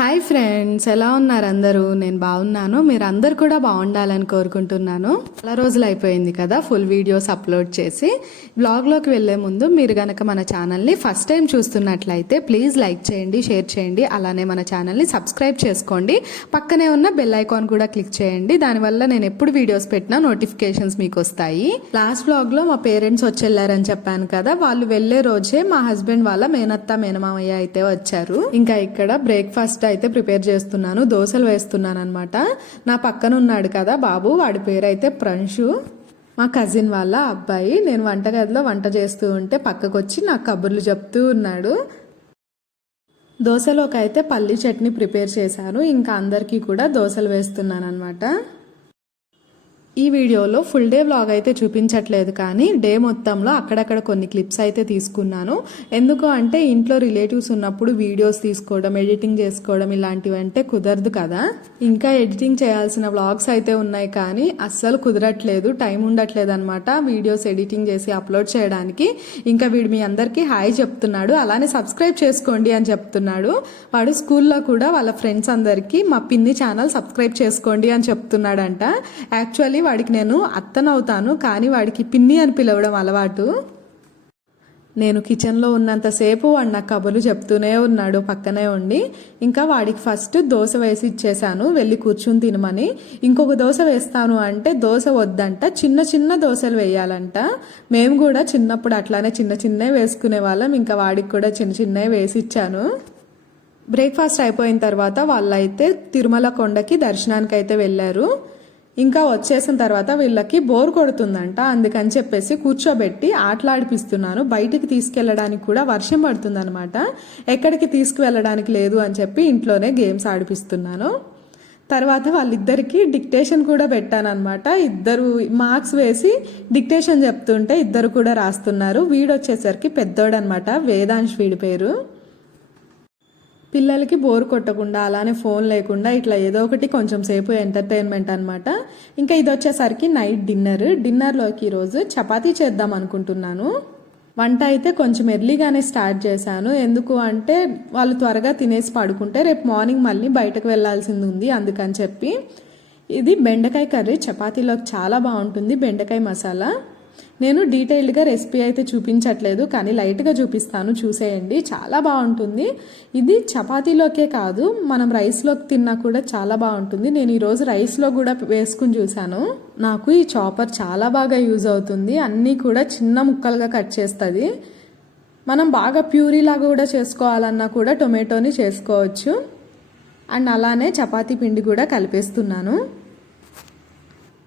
Hi friends ఎలా ఉన్నారు అందరూ? నేను బాగున్నాను. మీరు అందరు కూడా బాగుండాలని కోరుకుంటున్నాను. చాలా రోజులు అయిపోయింది కదా ఫుల్ వీడియోస్ అప్లోడ్ చేసి. బ్లాగ్లోకి వెళ్ళే ముందు మీరు గనక మన ఛానల్ని ఫస్ట్ టైం చూస్తున్నట్లయితే ప్లీజ్ లైక్ చేయండి షేర్ చేయండి. అలానే మన ఛానల్ని సబ్స్క్రైబ్ చేసుకోండి. పక్కనే ఉన్న బెల్ ఐకాన్ కూడా క్లిక్ చేయండి. దానివల్ల నేను ఎప్పుడు వీడియోస్ పెట్టినా నోటిఫికేషన్స్ మీకు వస్తాయి. లాస్ట్ బ్లాగ్లో మా పేరెంట్స్ వచ్చి చెప్పాను కదా వాళ్ళు వెళ్ళే రోజే మా హస్బెండ్ వాళ్ళ మేనత్త మేనమామయ్య అయితే వచ్చారు. ఇంకా ఇక్కడ బ్రేక్ఫాస్ట్ అయితే ప్రిపేర్ చేస్తున్నాను. దోశలు వేస్తున్నాను అనమాట నా పక్కన ఉన్నాడు కదా బాబు వాడి పేరు అయితే ప్రంశు మా కజిన్ వాళ్ళ అబ్బాయి. నేను వంటగదిలో వంట చేస్తూ ఉంటే పక్కకు వచ్చి నాకు కబుర్లు చెప్తూ ఉన్నాడు. దోశలోకి అయితే పల్లి చట్నీ ప్రిపేర్ చేశాను. ఇంకా అందరికీ కూడా దోశలు వేస్తున్నాను అనమాట ఈ వీడియోలో ఫుల్ డే వ్లాగ్ అయితే చూపించట్లేదు కానీ డే మొత్తంలో అక్కడక్కడ కొన్ని క్లిప్స్ అయితే తీసుకున్నాను. ఎందుకు అంటే ఇంట్లో రిలేటివ్స్ ఉన్నప్పుడు వీడియోస్ తీసుకోవడం ఎడిటింగ్ చేసుకోవడం ఇలాంటివి అంటే కుదరదు కదా. ఇంకా ఎడిటింగ్ చేయాల్సిన వ్లాగ్స్ అయితే ఉన్నాయి కానీ అస్సలు కుదరట్లేదు టైం ఉండట్లేదు అనమాట వీడియోస్ ఎడిటింగ్ చేసి అప్లోడ్ చేయడానికి. ఇంకా వీడు మీ అందరికీ హాయ్ చెప్తున్నాడు. అలానే సబ్స్క్రైబ్ చేసుకోండి అని చెప్తున్నాడు. వాడు స్కూల్లో కూడా వాళ్ళ ఫ్రెండ్స్ అందరికీ మా పిన్ని ఛానల్ సబ్స్క్రైబ్ చేసుకోండి అని చెప్తున్నాడంట. యాక్చువల్లీ వాడికి నేను అత్తనవుతాను కానీ వాడికి పిన్ని అని పిలవడం అలవాటు. నేను కిచెన్లో ఉన్నంతసేపు వాడు నాకు కబుర్లు చెప్తూనే ఉన్నాడు పక్కనే ఉండి. ఇంకా వాడికి ఫస్ట్ దోశ వేసి ఇచ్చేసాను వెళ్ళి కూర్చుని తినమని. ఇంకొక దోశ వేస్తాను అంటే దోశ వద్దంట చిన్న చిన్న దోశలు వేయాలంట. మేము కూడా చిన్నప్పుడు అట్లానే చిన్న చిన్నవి వేసుకునే వాళ్ళం ఇంకా వాడికి కూడా చిన్న చిన్నవి వేసి ఇచ్చాను. బ్రేక్ఫాస్ట్ అయిపోయిన తర్వాత వాళ్ళైతే తిరుమల కొండకి దర్శనానికి అయితే వెళ్ళారు. ఇంకా వచ్చేసిన తర్వాత వీళ్ళకి బోర్ కొడుతుందంట. అందుకని చెప్పేసి కూర్చోబెట్టి ఆటలాడిపిస్తున్నాను. బయటికి తీసుకెళ్ళడానికి కూడా వర్షం పడుతుందనమాట ఎక్కడికి తీసుకువెళ్ళడానికి లేదు అని చెప్పి ఇంట్లోనే గేమ్స్ ఆడిపిస్తున్నాను. తర్వాత వాళ్ళిద్దరికి డిక్టేషన్ కూడా పెట్టానమాట ఇద్దరు మార్క్స్ వేసి డిక్టేషన్ చెప్తుంటే ఇద్దరు కూడా రాస్తున్నారు. వీడు వచ్చేసరికి పెద్దోడనమాట వేదాంశ్ వీడి పేరు. పిల్లలకి బోర్ కొట్టకుండా అలానే ఫోన్ లేకుండా ఇట్లా ఏదో ఒకటి కొంచెం సేపు ఎంటర్టైన్మెంట్ అనమాట ఇంకా ఇది వచ్చేసరికి నైట్ డిన్నర్ డిన్నర్లోకి ఈరోజు చపాతీ చేద్దాం అనుకుంటున్నాను. వంట అయితే కొంచెం ఎర్లీగానే స్టార్ట్ చేశాను. ఎందుకు అంటే వాళ్ళు త్వరగా తినేసి పడుకుంటే రేపు మార్నింగ్ మళ్ళీ బయటకు వెళ్ళాల్సింది ఉంది అందుకని చెప్పి. ఇది బెండకాయ కర్రీ. చపాతీలోకి చాలా బాగుంటుంది. బెండకాయ మసాలా. నేను డీటెయిల్డ్గా రెసిపీ అయితే చూపించట్లేదు కానీ లైట్గా చూపిస్తాను. చూసేయండి. చాలా బాగుంటుంది. ఇది చపాతీలోకే కాదు మనం రైస్లోకి తిన్నా కూడా చాలా బాగుంటుంది. నేను ఈరోజు రైస్లో కూడా వేసుకుని చూశాను. నాకు ఈ చాపర్ చాలా బాగా యూజ్ అవుతుంది. అన్నీ కూడా చిన్న ముక్కలుగా కట్ చేస్తుంది. మనం బాగా ప్యూరీ లాగా కూడా చేసుకోవాలన్నా కూడా టొమాటోని చేసుకోవచ్చు. అండ్ అలానే చపాతీ పిండి కూడా కలిపేస్తున్నాను.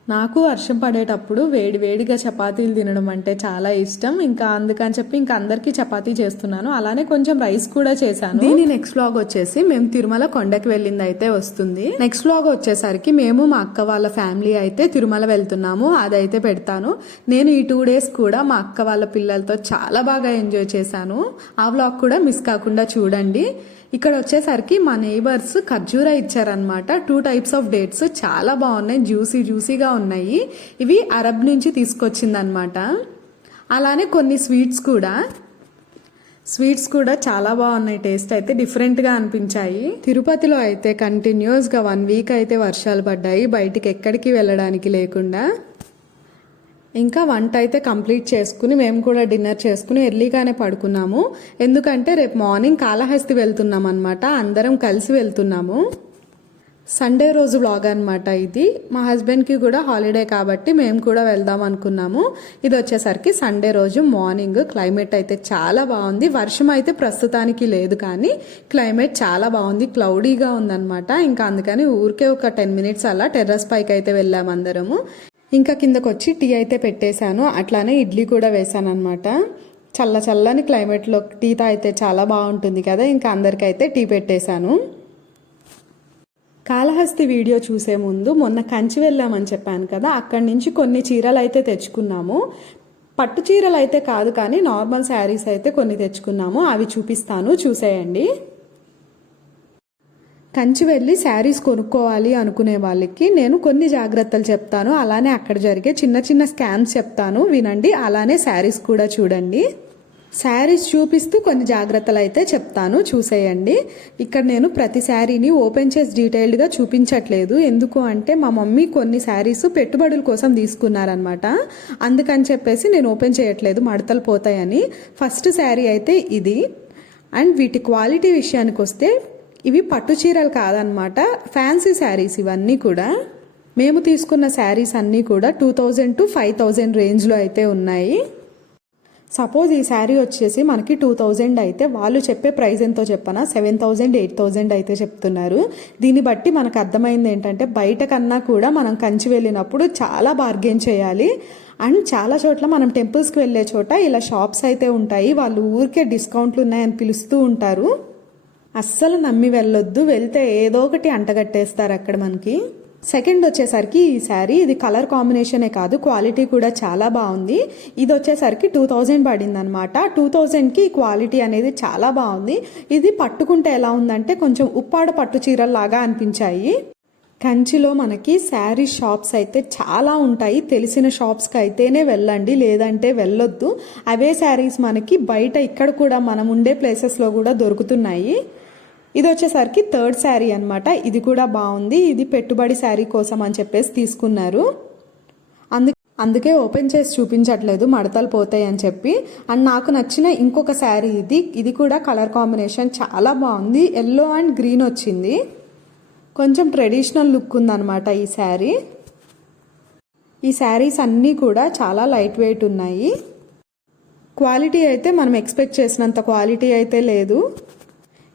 నాకు వర్షం పడేటప్పుడు వేడి వేడిగా చపాతీలు తినడం అంటే చాలా ఇష్టం. ఇంకా అందుకని చెప్పి ఇంకా అందరికీ చపాతీ చేస్తున్నాను. అలానే కొంచెం రైస్ కూడా చేశాను. దీని నెక్స్ట్ వ్లాగ్ వచ్చేసి మేము తిరుమల కొండకి వెళ్ళింది అయితే వస్తుంది. నెక్స్ట్ వ్లాగ్ వచ్చేసరికి మేము మా అక్క వాళ్ళ ఫ్యామిలీ అయితే తిరుమల వెళ్తున్నాము. అదైతే పెడతాను. నేను ఈ టూ డేస్ కూడా మా అక్క వాళ్ళ పిల్లలతో చాలా బాగా ఎంజాయ్ చేశాను. ఆ వ్లాగ్ కూడా మిస్ కాకుండా చూడండి. ఇక్కడ వచ్చేసరికి మా నేబర్స్ ఖర్జూరా ఇచ్చారనమాట టూ టైప్స్ ఆఫ్ డేట్స్ చాలా బాగున్నాయి. జ్యూసీ జ్యూసీగా ఉన్నాయి. ఇవి అరబ్ నుంచి తీసుకొచ్చిందనమాట అలానే కొన్ని స్వీట్స్ కూడా. స్వీట్స్ కూడా చాలా బాగున్నాయి. టేస్ట్ అయితే డిఫరెంట్గా అనిపించాయి. తిరుపతిలో అయితే కంటిన్యూస్గా వన్ వీక్ అయితే వర్షాలు పడ్డాయి. బయటికి ఎక్కడికి వెళ్ళడానికి లేకుండా. ఇంకా వంట అయితే కంప్లీట్ చేసుకుని మేము కూడా డిన్నర్ చేసుకుని ఎర్లీగానే పడుకున్నాము. ఎందుకంటే రేపు మార్నింగ్ కాళహస్తి వెళ్తున్నాం అనమాట అందరం కలిసి వెళ్తున్నాము. సండే రోజు బ్లాగ్ అనమాట ఇది. మా హస్బెండ్కి కూడా హాలిడే కాబట్టి మేము కూడా వెళ్దాం అనుకున్నాము. ఇది వచ్చేసరికి సండే రోజు మార్నింగ్. క్లైమేట్ అయితే చాలా బాగుంది. వర్షం అయితే ప్రస్తుతానికి లేదు కానీ క్లైమేట్ చాలా బాగుంది. క్లౌడీగా ఉందన్నమాట. ఇంకా అందుకని ఊరికే ఒక టెన్ మినిట్స్ అలా టెర్రస్ పైకి అయితే వెళ్ళాము అందరము. ఇంకా కిందకు వచ్చి టీ అయితే పెట్టేశాను. అట్లానే ఇడ్లీ కూడా వేసాను అనమాట చల్ల చల్లని క్లైమేట్లో టీ తాగితే చాలా బాగుంటుంది కదా ఇంకా అందరికైతే టీ పెట్టేశాను. కాళహస్తి వీడియో చూసే ముందు మొన్న కంచి వెళ్ళామని చెప్పాను కదా అక్కడి నుంచి కొన్ని చీరలు అయితే తెచ్చుకున్నాము. పట్టు చీరలు అయితే కాదు కానీ నార్మల్ శారీస్ అయితే కొన్ని తెచ్చుకున్నాము. అవి చూపిస్తాను చూసేయండి. కంచి వెళ్ళి శారీస్ కొనుక్కోవాలి అనుకునే వాళ్ళకి నేను కొన్ని జాగ్రత్తలు చెప్తాను. అలానే అక్కడ జరిగే చిన్న చిన్న స్కామ్స్ చెప్తాను. వినండి. అలానే శారీస్ కూడా చూడండి. శారీస్ చూపిస్తూ కొన్ని జాగ్రత్తలు అయితే చెప్తాను. చూసేయండి. ఇక్కడ నేను ప్రతి శారీని ఓపెన్ చేసి డీటెయిల్డ్గా చూపించట్లేదు. ఎందుకు అంటే మా మమ్మీ కొన్ని శారీస్ పెట్టుబడుల కోసం తీసుకున్నారనమాట అందుకని చెప్పేసి నేను ఓపెన్ చేయట్లేదు. మడతలు పోతాయని. ఫస్ట్ శారీ అయితే ఇది. అండ్ వీటి క్వాలిటీ విషయానికి వస్తే ఇవి పట్టు చీరలు కాదనమాట ఫ్యాన్సీ శారీస్ ఇవన్నీ కూడా. మేము తీసుకున్న శారీస్ అన్నీ కూడా two thousand to five thousand రేంజ్లో అయితే ఉన్నాయి. సపోజ్ ఈ శారీ వచ్చేసి మనకి టూ థౌజండ్ అయితే వాళ్ళు చెప్పే ప్రైస్ ఎంతో చెప్పనా? సెవెన్ థౌజండ్ ఎయిట్ థౌజండ్ అయితే చెప్తున్నారు. దీన్ని బట్టి మనకు అర్థమైంది ఏంటంటే బయట కన్నా కూడా మనం కంచి వెళ్ళినప్పుడు చాలా బార్గెన్ చేయాలి. అండ్ చాలా చోట్ల మనం టెంపుల్స్కి వెళ్ళే చోట ఇలా షాప్స్ అయితే ఉంటాయి. వాళ్ళు ఊరికే డిస్కౌంట్లు ఉన్నాయని పిలుస్తూ ఉంటారు. అస్సలు నమ్మి వెళ్ళొద్దు వెళ్తే ఏదో ఒకటి అంటగట్టేస్తారు అక్కడ మనకి. సెకండ్ వచ్చేసరికి ఈ శారీ ఇది కలర్ కాంబినేషనే కాదు క్వాలిటీ కూడా చాలా బాగుంది. ఇది వచ్చేసరికి టూ థౌజండ్ పడింది అనమాట టూ థౌజండ్కి క్వాలిటీ అనేది చాలా బాగుంది. ఇది పట్టుకుంటే ఎలా ఉందంటే కొంచెం ఉప్పాడ పట్టు చీరల్లాగా అనిపించాయి. కంచిలో మనకి శారీ షాప్స్ అయితే చాలా ఉంటాయి. తెలిసిన షాప్స్కి అయితేనే వెళ్ళండి లేదంటే వెళ్ళొద్దు. అవే శారీస్ మనకి బయట ఇక్కడ కూడా మనం ఉండే ప్లేసెస్లో కూడా దొరుకుతున్నాయి. ఇది వచ్చేసరికి థర్డ్ శారీ అనమాట ఇది కూడా బాగుంది. ఇది పెట్టుబడి శారీ కోసం అని చెప్పేసి తీసుకున్నారు. అందు అందుకే ఓపెన్ చేసి చూపించట్లేదు మడతలు పోతాయి అని చెప్పి. అండ్ నాకు నచ్చిన ఇంకొక శారీ ఇది. ఇది కూడా కలర్ కాంబినేషన్ చాలా బాగుంది. ఎల్లో అండ్ గ్రీన్ వచ్చింది. కొంచెం ట్రెడిషనల్ లుక్ ఉందన్నమాట ఈ శారీ. ఈ శారీస్ అన్నీ కూడా చాలా లైట్ వెయిట్ ఉన్నాయి. క్వాలిటీ అయితే మనం ఎక్స్పెక్ట్ చేసినంత క్వాలిటీ అయితే లేదు.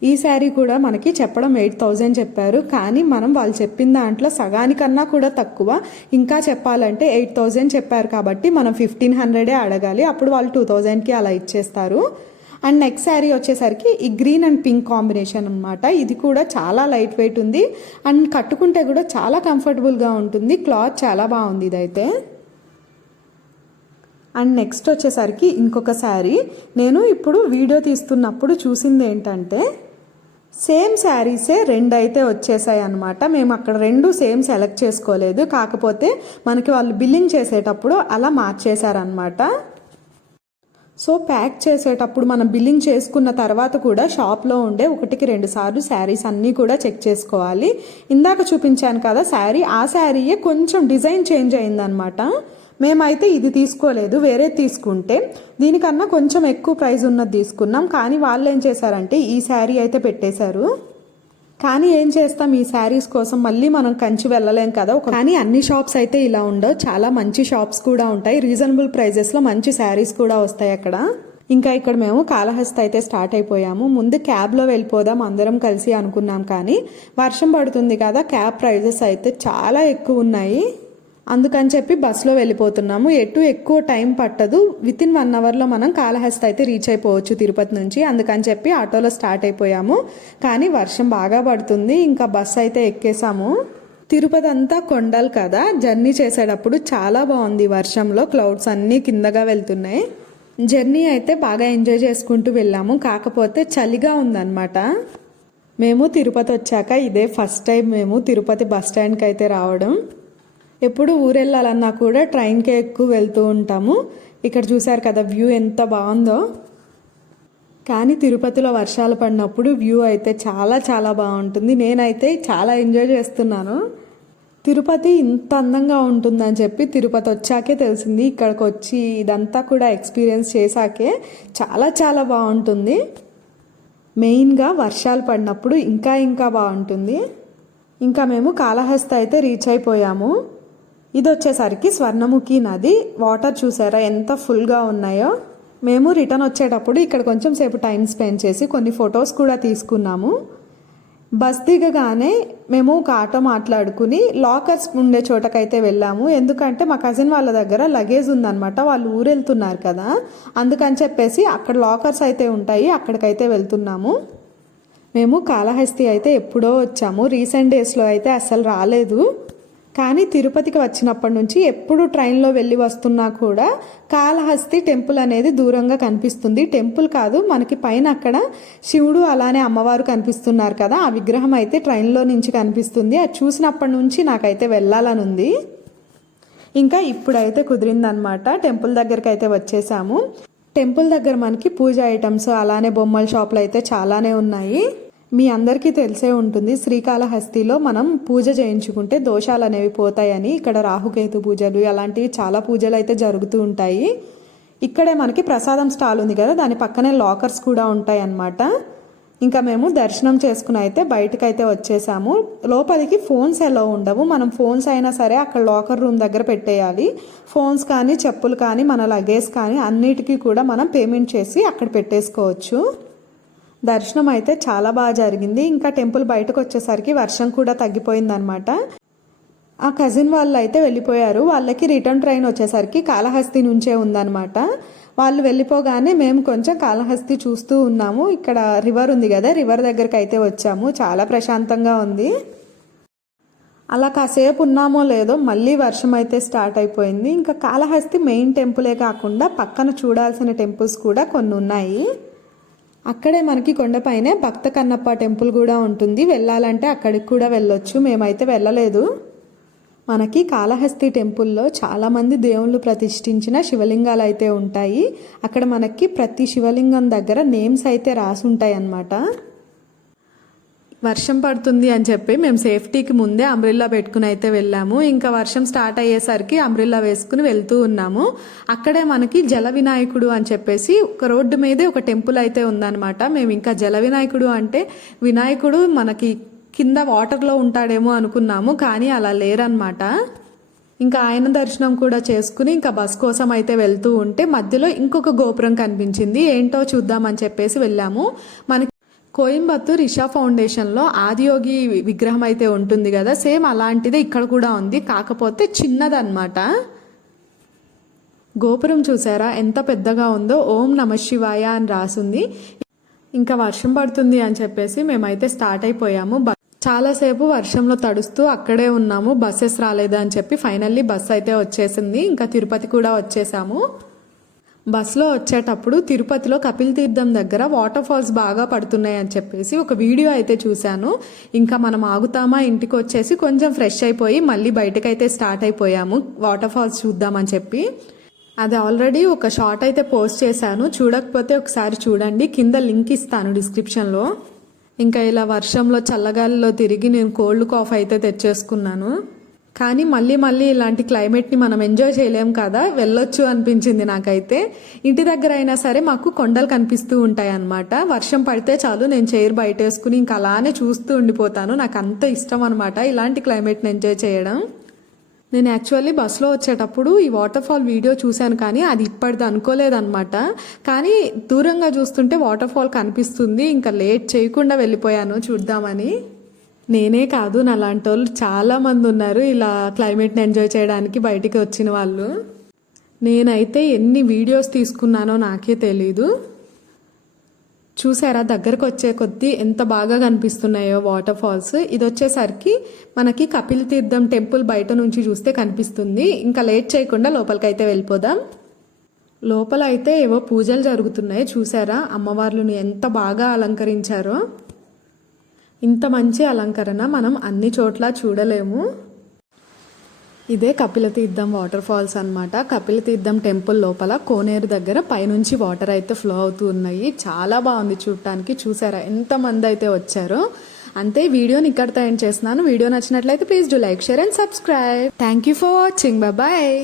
ఈ శారీ కూడా మనకి చెప్పడం ఎయిట్ థౌజండ్ చెప్పారు. కానీ మనం వాళ్ళు చెప్పిన దాంట్లో సగానికన్నా కూడా తక్కువ. ఇంకా చెప్పాలంటే ఎయిట్ థౌజండ్ చెప్పారు కాబట్టి మనం ఫిఫ్టీన్ హండ్రెడే అడగాలి. అప్పుడు వాళ్ళు టూ థౌజండ్కి అలా ఇచ్చేస్తారు. అండ్ నెక్స్ట్ శారీ వచ్చేసరికి ఈ గ్రీన్ అండ్ పింక్ కాంబినేషన్ అనమాట ఇది కూడా చాలా లైట్ వెయిట్ ఉంది. అండ్ కట్టుకుంటే కూడా చాలా కంఫర్టబుల్గా ఉంటుంది. క్లాత్ చాలా బాగుంది ఇదైతే. అండ్ నెక్స్ట్ వచ్చేసరికి ఇంకొక శారీ. నేను ఇప్పుడు వీడియో తీస్తున్నప్పుడు చూసింది ఏంటంటే సేమ్ శారీసే రెండు అయితే వచ్చేసాయి అనమాట మేము అక్కడ రెండు సేమ్ సెలెక్ట్ చేసుకోలేదు. కాకపోతే మనకి వాళ్ళు బిల్లింగ్ చేసేటప్పుడు అలా మార్చేశారనమాట సో ప్యాక్ చేసేటప్పుడు మనం బిల్లింగ్ చేసుకున్న తర్వాత కూడా షాప్లో ఉండే ఒకటికి రెండు సార్లు శారీస్ అన్నీ కూడా చెక్ చేసుకోవాలి. ఇందాక చూపించాను కదా శారీ ఆ శారీయే కొంచెం డిజైన్ చేంజ్ అయిందనమాట మేమైతే ఇది తీసుకోలేదు వేరే తీసుకుంటే దీనికన్నా కొంచెం ఎక్కువ ప్రైస్ ఉన్నది తీసుకున్నాం. కానీ వాళ్ళు ఏం చేశారంటే ఈ శారీ అయితే పెట్టేశారు. కానీ ఏం చేస్తాం ఈ శారీస్ కోసం మళ్ళీ మనం కంచి వెళ్ళలేం కదా. ఒక- కానీ అన్ని షాప్స్ అయితే ఇలా ఉండవు. చాలా మంచి షాప్స్ కూడా ఉంటాయి. రీజనబుల్ ప్రైజెస్లో మంచి శారీస్ కూడా వస్తాయి అక్కడ. ఇంకా ఇక్కడ మేము కాళహస్తి అయితే స్టార్ట్ అయిపోయాము. ముందు క్యాబ్లో వెళ్ళిపోదాం అందరం కలిసి అనుకున్నాం. కానీ వర్షం పడుతుంది కదా క్యాబ్ ప్రైజెస్ అయితే చాలా ఎక్కువ ఉన్నాయి. అందుకని చెప్పి బస్సులో వెళ్ళిపోతున్నాము. ఎటు ఎక్కువ టైం పట్టదు. విత్ ఇన్ వన్ అవర్లో మనం కాళహస్తి అయితే రీచ్ అయిపోవచ్చు తిరుపతి నుంచి. అందుకని చెప్పి ఆటోలో స్టార్ట్ అయిపోయాము. కానీ వర్షం బాగా పడుతుంది. ఇంకా బస్ అయితే ఎక్కేసాము. తిరుపతి అంతా కొండలు కదా. జర్నీ చేసేటప్పుడు చాలా బాగుంది వర్షంలో. క్లౌడ్స్ అన్నీ కిందగా వెళ్తున్నాయి. జర్నీ అయితే బాగా ఎంజాయ్ చేసుకుంటూ వెళ్ళాము. కాకపోతే చలిగా ఉందన్నమాట. మేము తిరుపతి వచ్చాక ఇదే ఫస్ట్ టైం మేము తిరుపతి బస్ స్టాండ్కి అయితే రావడం. ఎప్పుడు ఊరెళ్ళాలన్నా కూడా ట్రైన్కే ఎక్కువ వెళ్తూ ఉంటాము. ఇక్కడ చూసారు కదా వ్యూ ఎంత బాగుందో. కానీ తిరుపతిలో వర్షాలు పడినప్పుడు వ్యూ అయితే చాలా చాలా బాగుంటుంది. నేనైతే చాలా ఎంజాయ్ చేస్తున్నాను. తిరుపతి ఇంత అందంగా ఉంటుందని చెప్పి తిరుపతి వచ్చాకే తెలిసింది. ఇక్కడికి వచ్చి ఇదంతా కూడా ఎక్స్పీరియన్స్ చేశాకే చాలా చాలా బాగుంటుంది. మెయిన్గా వర్షాలు పడినప్పుడు ఇంకా ఇంకా బాగుంటుంది. ఇంకా మేము కాళహస్తి అయితే రీచ్ అయిపోయాము. ఇది వచ్చేసరికి స్వర్ణముఖి నది. వాటర్ చూసారా ఎంత ఫుల్గా ఉన్నాయో? మేము రిటర్న్ వచ్చేటప్పుడు ఇక్కడ కొంచెం సేపు టైం స్పెండ్ చేసి కొన్ని ఫొటోస్ కూడా తీసుకున్నాము. బస్ దిగగానే మేము ఒక ఆటో మాట్లాడుకుని లాకర్స్ ఉండే చోటకైతే వెళ్ళాము. ఎందుకంటే మా కజిన్ వాళ్ళ దగ్గర లగేజ్ ఉందనమాట వాళ్ళు ఊరెళ్తున్నారు కదా. అందుకని చెప్పేసి అక్కడ లాకర్స్ అయితే ఉంటాయి. అక్కడికైతే వెళ్తున్నాము. మేము కాళహస్తి అయితే ఎప్పుడో వచ్చాము. రీసెంట్ డేస్లో అయితే అస్సలు రాలేదు. కానీ తిరుపతికి వచ్చినప్పటి నుంచి ఎప్పుడు ట్రైన్లో వెళ్ళి వస్తున్నా కూడా కాళహస్తి టెంపుల్ అనేది దూరంగా కనిపిస్తుంది. టెంపుల్ కాదు మనకి పైన అక్కడ శివుడు అలానే అమ్మవారు కనిపిస్తున్నారు కదా. ఆ విగ్రహం అయితే ట్రైన్లో నుంచి కనిపిస్తుంది. అది చూసినప్పటి నుంచి నాకైతే వెళ్ళాలని ఉంది ఇంకా ఇప్పుడైతే కుదిరిందనమాట టెంపుల్ దగ్గరికి అయితే వచ్చేసాము. టెంపుల్ దగ్గర మనకి పూజ ఐటమ్స్ అలానే బొమ్మల షాపులు అయితే చాలానే ఉన్నాయి. మీ అందరికీ తెలిసే ఉంటుంది శ్రీకాళహస్తిలో మనం పూజ చేయించుకుంటే దోషాలు అనేవి పోతాయని ఇక్కడ రాహుకేతు పూజలు అలాంటివి చాలా పూజలు అయితే జరుగుతూ ఉంటాయి. ఇక్కడే మనకి ప్రసాదం స్టాల్ ఉంది కదా దాని పక్కనే లాకర్స్ కూడా ఉంటాయి అన్నమాట ఇంకా మేము దర్శనం చేసుకుని అయితే బయటకైతే వచ్చేసాము. లోపలికి ఫోన్స్ ఎలా ఉండవు మనం ఫోన్స్ అయినా సరే అక్కడ లాకర్ రూమ్ దగ్గర పెట్టేయాలి. ఫోన్స్ కానీ చెప్పులు కానీ మన లగేజ్ కానీ అన్నిటికీ కూడా మనం పేమెంట్ చేసి అక్కడ పెట్టేసుకోవచ్చు. దర్శనం అయితే చాలా బాగా జరిగింది. ఇంకా టెంపుల్ బయటకు వచ్చేసరికి వర్షం కూడా తగ్గిపోయిందనమాట ఆ కజిన్ వాళ్ళు అయితే వెళ్ళిపోయారు. వాళ్ళకి రిటర్న్ ట్రైన్ వచ్చేసరికి కాళహస్తి నుంచే ఉందన్నమాట. వాళ్ళు వెళ్ళిపోగానే మేము కొంచెం కాళహస్తి చూస్తూ ఉన్నాము. ఇక్కడ రివర్ ఉంది కదా రివర్ దగ్గరికి అయితే వచ్చాము. చాలా ప్రశాంతంగా ఉంది. అలా కాసేపు ఉన్నామో లేదో మళ్ళీ వర్షం అయితే స్టార్ట్ అయిపోయింది. ఇంకా కాళహస్తి మెయిన్ టెంపులే కాకుండా పక్కన చూడాల్సిన టెంపుల్స్ కూడా కొన్ని ఉన్నాయి అక్కడే మనకి కొండపైనే భక్త కన్నప్ప టెంపుల్ కూడా ఉంటుంది. వెళ్ళాలంటే అక్కడికి కూడా వెళ్ళొచ్చు. మేమైతే వెళ్ళలేదు. మనకి కాళహస్తి టెంపుల్లో చాలామంది దేవుళ్ళు ప్రతిష్ఠించిన శివలింగాలు అయితే ఉంటాయి. అక్కడ మనకి ప్రతి శివలింగం దగ్గర నేమ్స్ అయితే రాసి ఉంటాయి అన్నమాట వర్షం పడుతుంది అని చెప్పి మేము సేఫ్టీకి ముందే అంబ్రిల్లా పెట్టుకుని అయితే వెళ్ళాము. ఇంకా వర్షం స్టార్ట్ అయ్యేసరికి అంబ్రిల్లా వేసుకుని వెళ్తూ ఉన్నాము. అక్కడే మనకి జల వినాయకుడు అని చెప్పేసి ఒక రోడ్డు మీదే ఒక టెంపుల్ అయితే ఉందన్నమాట. మేము ఇంకా జల వినాయకుడు అంటే వినాయకుడు మనకి కింద వాటర్లో ఉంటాడేమో అనుకున్నాము కానీ అలా లేరనమాట ఇంకా ఆయన దర్శనం కూడా చేసుకుని ఇంకా బస్ కోసం అయితే వెళ్తూ ఉంటే మధ్యలో ఇంకొక గోపురం కనిపించింది. ఏంటో చూద్దామని చెప్పేసి వెళ్ళాము. మనకి కోయంబత్తూర్ ఇషా ఫౌండేషన్లో ఆదియోగి విగ్రహం అయితే ఉంటుంది కదా సేమ్ అలాంటిదే ఇక్కడ కూడా ఉంది. కాకపోతే చిన్నదన్నమాట. గోపురం చూసారా? ఎంత పెద్దగా ఉందో. ఓం నమ శివాయ అని రాసింది. ఇంకా వర్షం పడుతుంది అని చెప్పేసి మేమైతే స్టార్ట్ అయిపోయాము. చాలాసేపు వర్షంలో తడుస్తూ అక్కడే ఉన్నాము. బస్సెస్ రాలేదు అని చెప్పి ఫైనల్లీ బస్ అయితే వచ్చేసింది. ఇంకా తిరుపతి కూడా వచ్చేసాము. బస్సులో వచ్చేటప్పుడు తిరుపతిలో కపిల్ తీర్థం దగ్గర వాటర్ ఫాల్స్ బాగా పడుతున్నాయి అని చెప్పేసి ఒక వీడియో అయితే చూశాను. ఇంకా మనం ఆగుతామా? ఇంటికి వచ్చేసి కొంచెం ఫ్రెష్ అయిపోయి మళ్ళీ బయటకైతే స్టార్ట్ అయిపోయాము. వాటర్ ఫాల్స్ చూద్దామని చెప్పి. అది ఆల్రెడీ ఒక షార్ట్ అయితే పోస్ట్ చేశాను. చూడకపోతే ఒకసారి చూడండి. కింద లింక్ ఇస్తాను డిస్క్రిప్షన్లో ఇంకా ఇలా వర్షంలో చల్లగాలిలో తిరిగి నేను కోల్డ్ కాఫ్ అయితే తెచ్చేసుకున్నాను. కానీ మళ్ళీ మళ్ళీ ఇలాంటి క్లైమేట్ని మనం ఎంజాయ్ చేయలేం కదా వెళ్ళొచ్చు అనిపించింది నాకైతే. ఇంటి దగ్గర అయినా సరే మాకు కొండలు కనిపిస్తూ ఉంటాయి అన్నమాట. వర్షం పడితే చాలు నేను చైర్ బయట వేసుకుని ఇంకా అలానే చూస్తూ ఉండిపోతాను. నాకు అంత ఇష్టం అనమాట ఇలాంటి క్లైమేట్ని ఎంజాయ్ చేయడం. నేను యాక్చువల్లీ బస్సులో వచ్చేటప్పుడు ఈ వాటర్ ఫాల్ వీడియో చూశాను కానీ అది ఇప్పటిది అనుకోలేదన్నమాట. కానీ దూరంగా చూస్తుంటే వాటర్ ఫాల్ కనిపిస్తుంది ఇంకా లేట్ చేయకుండా వెళ్ళిపోయాను చూద్దామని. నేనే కాదు నాలాంటి వాళ్ళు చాలా మంది ఉన్నారు ఇలా క్లైమేట్ని ఎంజాయ్ చేయడానికి బయటికి వచ్చిన వాళ్ళు. నేనైతే ఎన్ని వీడియోస్ తీసుకున్నానో నాకే తెలీదు. చూసారా దగ్గరకు వచ్చే కొద్దీ ఎంత బాగా కనిపిస్తున్నాయో వాటర్ ఫాల్స్ ఇది వచ్చేసరికి మనకి కపిల్ తీర్థం టెంపుల్ బయట నుంచి చూస్తే కనిపిస్తుంది. ఇంకా లేట్ చేయకుండా లోపలికైతే వెళ్ళిపోదాం. లోపల అయితే ఏవో పూజలు జరుగుతున్నాయి చూసారా? అమ్మవార్లను ఎంత బాగా అలంకరించారో. ఇంత మంచి అలంకరణ మనం అన్ని చోట్ల చూడలేము. ఇదే కపిలతీర్థం వాటర్ ఫాల్స్ అన్నమాట. కపిలతీర్థం టెంపుల్ లోపల కోనేరు దగ్గర పైనుంచి వాటర్ అయితే ఫ్లో అవుతూ ఉన్నాయి. చాలా బాగుంది చూడటానికి చూసారా? ఎంతమంది అయితే వచ్చారో. అంతే వీడియోని ఇక్కడితో ఎండ్ చేస్తున్నాను. వీడియో నచ్చినట్లయితే please do like share and subscribe. Thank you for watching. Bye.